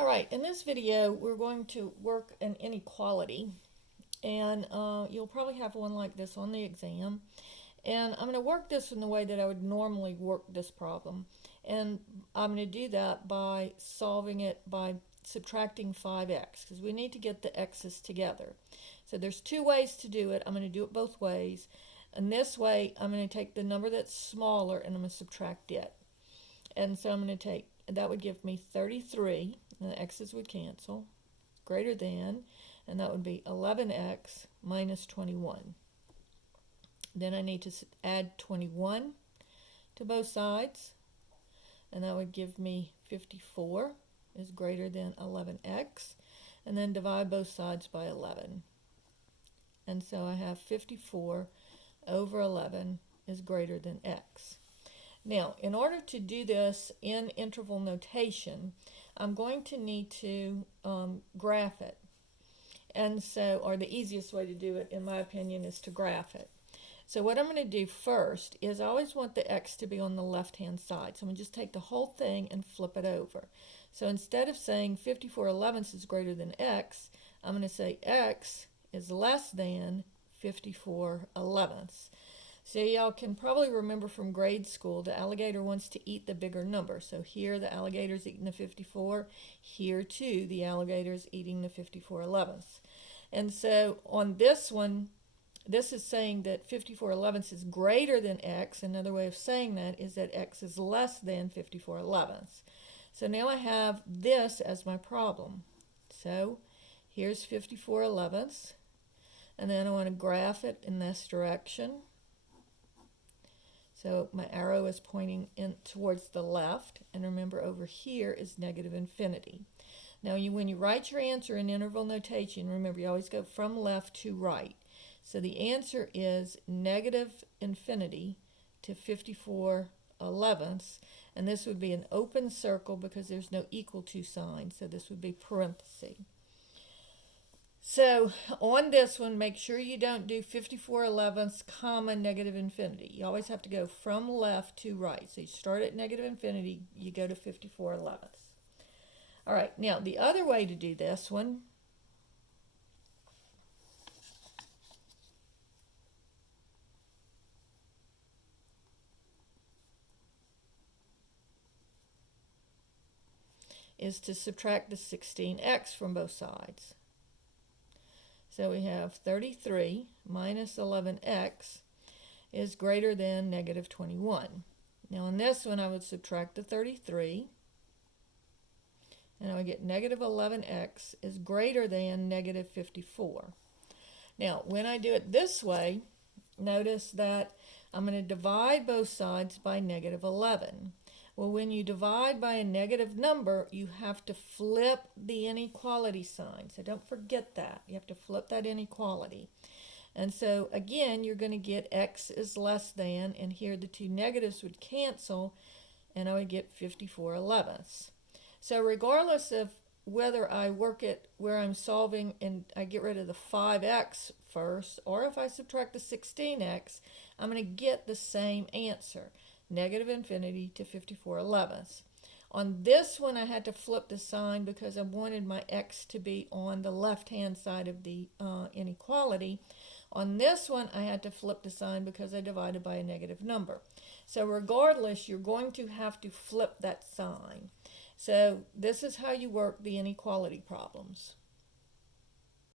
All right, in this video, we're going to work an inequality, and you'll probably have one like this on the exam. And I'm going to work this in the way that I would normally work this problem. And I'm going to do that by solving it by subtracting 5x, because we need to get the x's together. So there's two ways to do it. I'm going to do it both ways. And this way, I'm going to take the number that's smaller and I'm going to subtract it. And so I'm going to take, that would give me 33, and the x's would cancel, greater than, and that would be 11x minus 21. Then I need to add 21 to both sides, and that would give me 54 is greater than 11x, and then divide both sides by 11. And so I have 54 over 11 is greater than x. Now, in order to do this in interval notation, I'm going to need to graph it. And so, or the easiest way to do it, in my opinion, is to graph it. So what I'm going to do first is I always want the x to be on the left-hand side. So I'm going to just take the whole thing and flip it over. So instead of saying 54 elevenths is greater than x, I'm going to say x is less than 54 elevenths. So y'all can probably remember from grade school, the alligator wants to eat the bigger number. So here the alligator's eating the 54. Here too, the alligator's eating the 54 elevenths. And so on this one, this is saying that 54 elevenths is greater than x. Another way of saying that is that x is less than 54 elevenths. So now I have this as my problem. So here's 54 elevenths. And then I want to graph it in this direction. So my arrow is pointing in towards the left, and remember over here is negative infinity. Now when you write your answer in interval notation, remember you always go from left to right. So the answer is negative infinity to 54 elevenths, and this would be an open circle because there's no equal to sign, so this would be parenthesis. So on this one, make sure you don't do 54 elevenths comma negative infinity. You always have to go from left to right. So you start at negative infinity, you go to 54 elevenths. All right, now the other way to do this one is to subtract the 16x from both sides. So we have 33 minus 11x is greater than negative 21. Now in this one I would subtract the 33, and I would get negative 11x is greater than negative 54. Now when I do it this way, notice that I'm going to divide both sides by negative 11. Well, when you divide by a negative number, you have to flip the inequality sign. So don't forget that. You have to flip that inequality. And so again, you're going to get x is less than, and here the two negatives would cancel, and I would get 54 elevenths. So regardless of whether I work it where I'm solving and I get rid of the 5x first, or if I subtract the 16x, I'm going to get the same answer. Negative infinity to 54 elevenths. On this one, I had to flip the sign because I wanted my x to be on the left-hand side of the inequality. On this one, I had to flip the sign because I divided by a negative number. So regardless, you're going to have to flip that sign. So this is how you work the inequality problems.